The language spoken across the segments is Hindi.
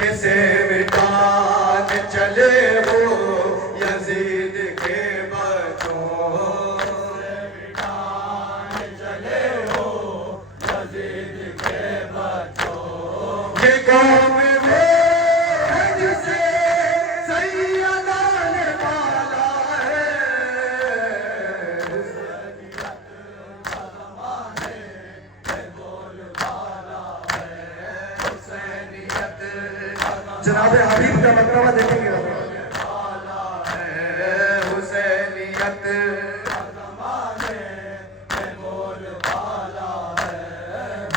किसे मिटाने चले हो यजीद के बच्चों, किसे मिटाने चले हो यजीद के बच्चों। ये कौम वो है जिसे सैयदा ने पाला है, जनाब हबीब का मकतबा देखेंगे हुसैनियत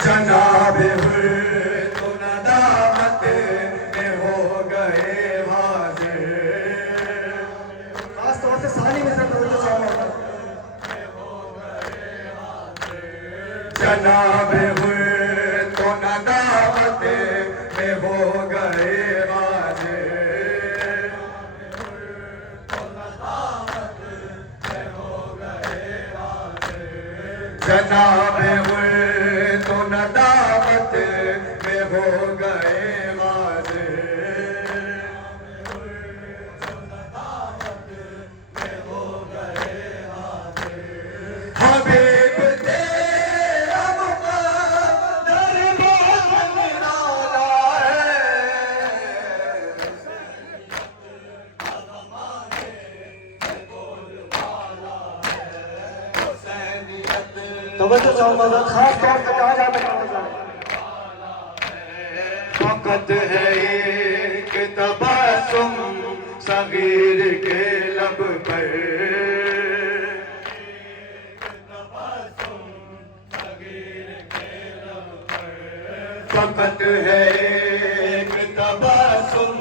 जनाब तो नदामत में हो गए हाजिर। खासतौर से सानी में से जनाब तो नदामत में हो गए जनाब तो नदामत में हो गए हबीब तेरा मुक़द्दर बहुत निराला है, तवज्जो चाहूंगा खास तौर से कहा जाता है फकत है एक तबस्सुम सगीर के लब पर, फकत है एक तबस्सुम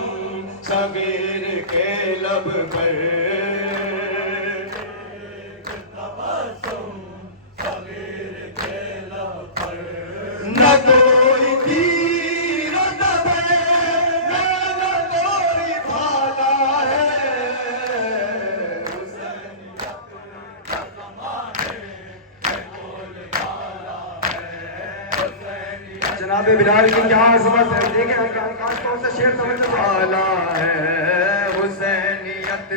सगीर के लब पर, न कोई तीर दबे न कोई भाला है, जनाब बिलाल की क्या अज़मत है, देखें खास तौर से शेर तवज्जो भाला है हुसैनियत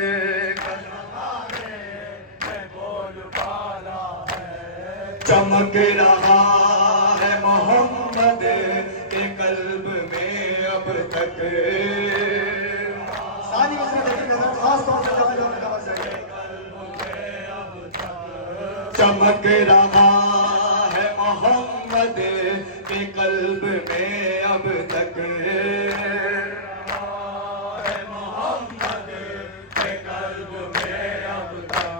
चमक रहा है मोहम्मद के कल्ब में अब तक। सानी में देखिए खास तौर से चमक रहा है मोहम्मद के कल्ब में अब तक, मोहम्मद के कल्ब में अब तक।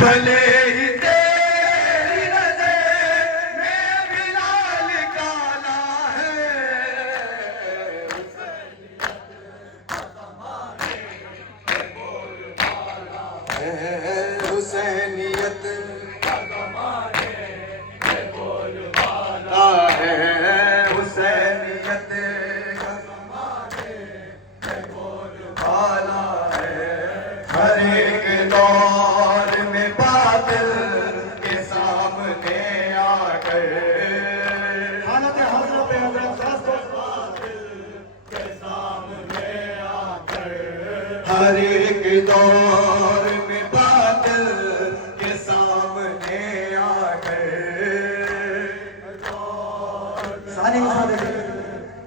भले ही तेरी नज़र में बिलाल काला है, हुसैनियत हुसैनियत भाला है, हर एक दौर में बातिल के सामने आकर, हालत हज़रत पे के सामने आकर, हर एक दौर में बातिल के सामने आकर, सानी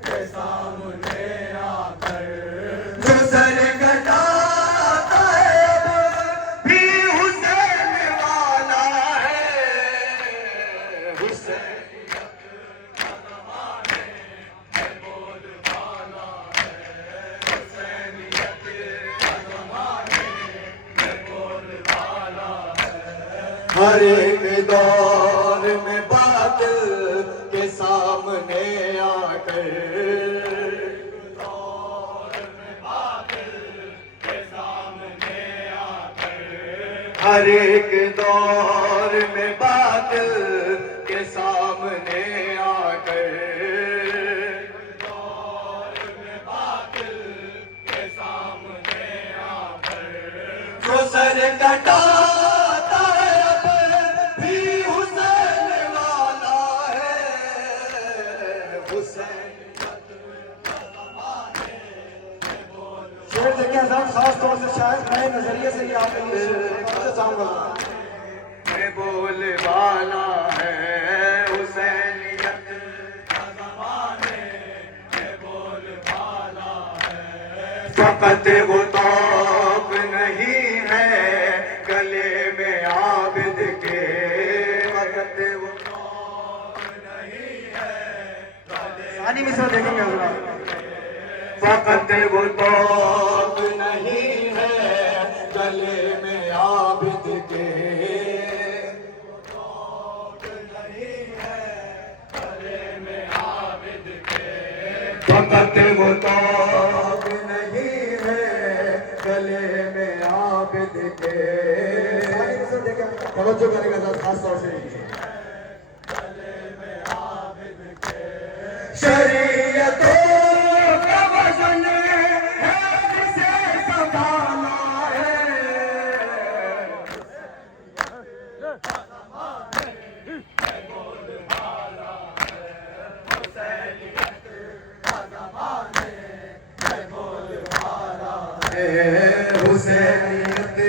के सामने आकर जो सर कटाता है अब भी हुसैन वाला है, हुसैनियत का ज़माने में बोलबाला है, हुसैनियत का ज़माने में बोलबाला है, हर एक दौर में बातिल के सामने आकर, हर एक दौर में बातिल के सामने आकर, जो सर कटाता है अब भी हुसैन वाला है, हुसैन हज़रात खास तौर से शायद नए नजरिए से ये आपके लिए चाहूँगा। बोल वाला है हुसैनियत का ज़माने में बोल वाला है। फकत वो तौक नहीं है गले में आबिद के, फकत वो तौक नहीं है गले। सानी मिसरा देखेंगे हज़रात। फकत वो तौक नहीं है गले में आबिद के, फकत वो तौक नहीं है गले में आबिद के। तवज्जो करेगा सर खास तौर से। गले में आबिद के शरीयतों का वज़न है जिसे संभाला है। हुसैनियत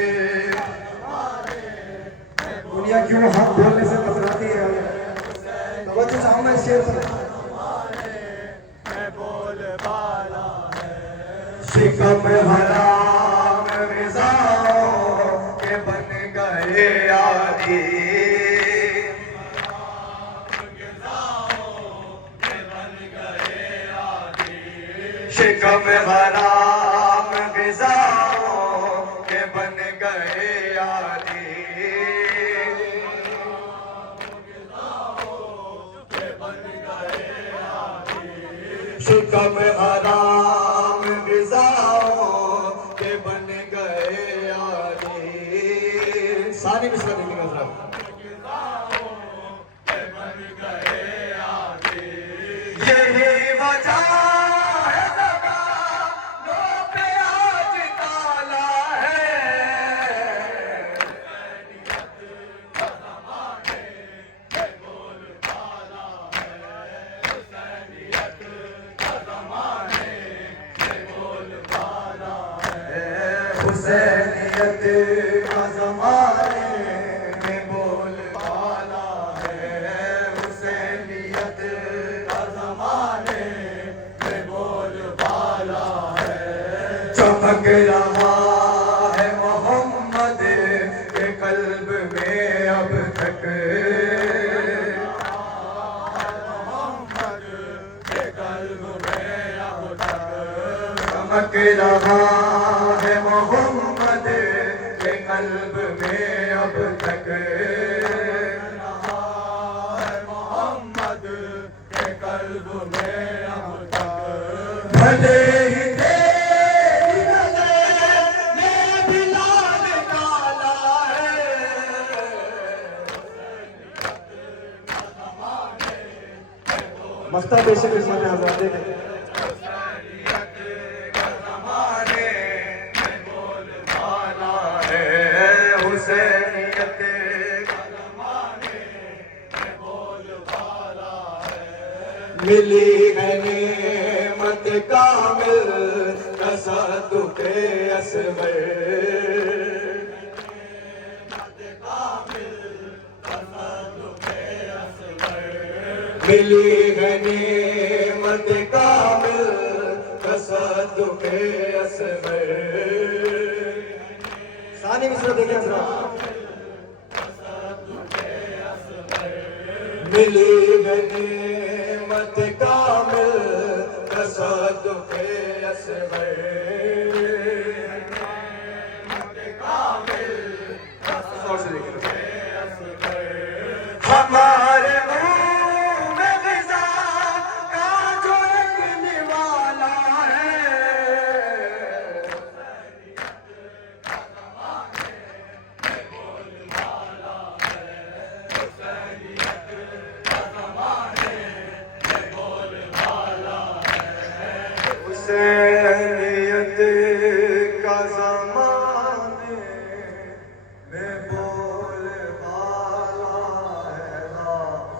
दुनिया क्यों हाथ बोलने से कतराती है? तवज्जो चाहूँगा इस शेर पर। शिकम हराम मिज़ाओं के बन गए आदि, शिकम हराम ग़िज़ाओं के बन गए आदि, शिकम हराम ग़िज़ाओं के बन गए आदि। सारी मिसरा देखेंगे जरा। यही वजह है ज़बानों पे आज ताला है। हुसैनियत का ज़माने में बोल वाला है। हुसैनियत का ज़माने में बोल वाला है। चमक रहा है मोहम्मद के कल्ब में अब तक, चमक रहा है मोहम्मद के कल्ब में अब तक, मोहम्मद के कल्ब में अब तक। भले ही तेरी नज़र में बिलाल काला है, मस्ता बेशक इसमें हज़रात देखें। हुसैनियत मिली है नेमत कामिल तसद्दुक़े असग़र, मिली है नेमत कामिल तसद्दुक़े असग़र। सानी मिसरा देखें हज़रात। मिली गनीमत कामिल तसद्दुक़े असग़र।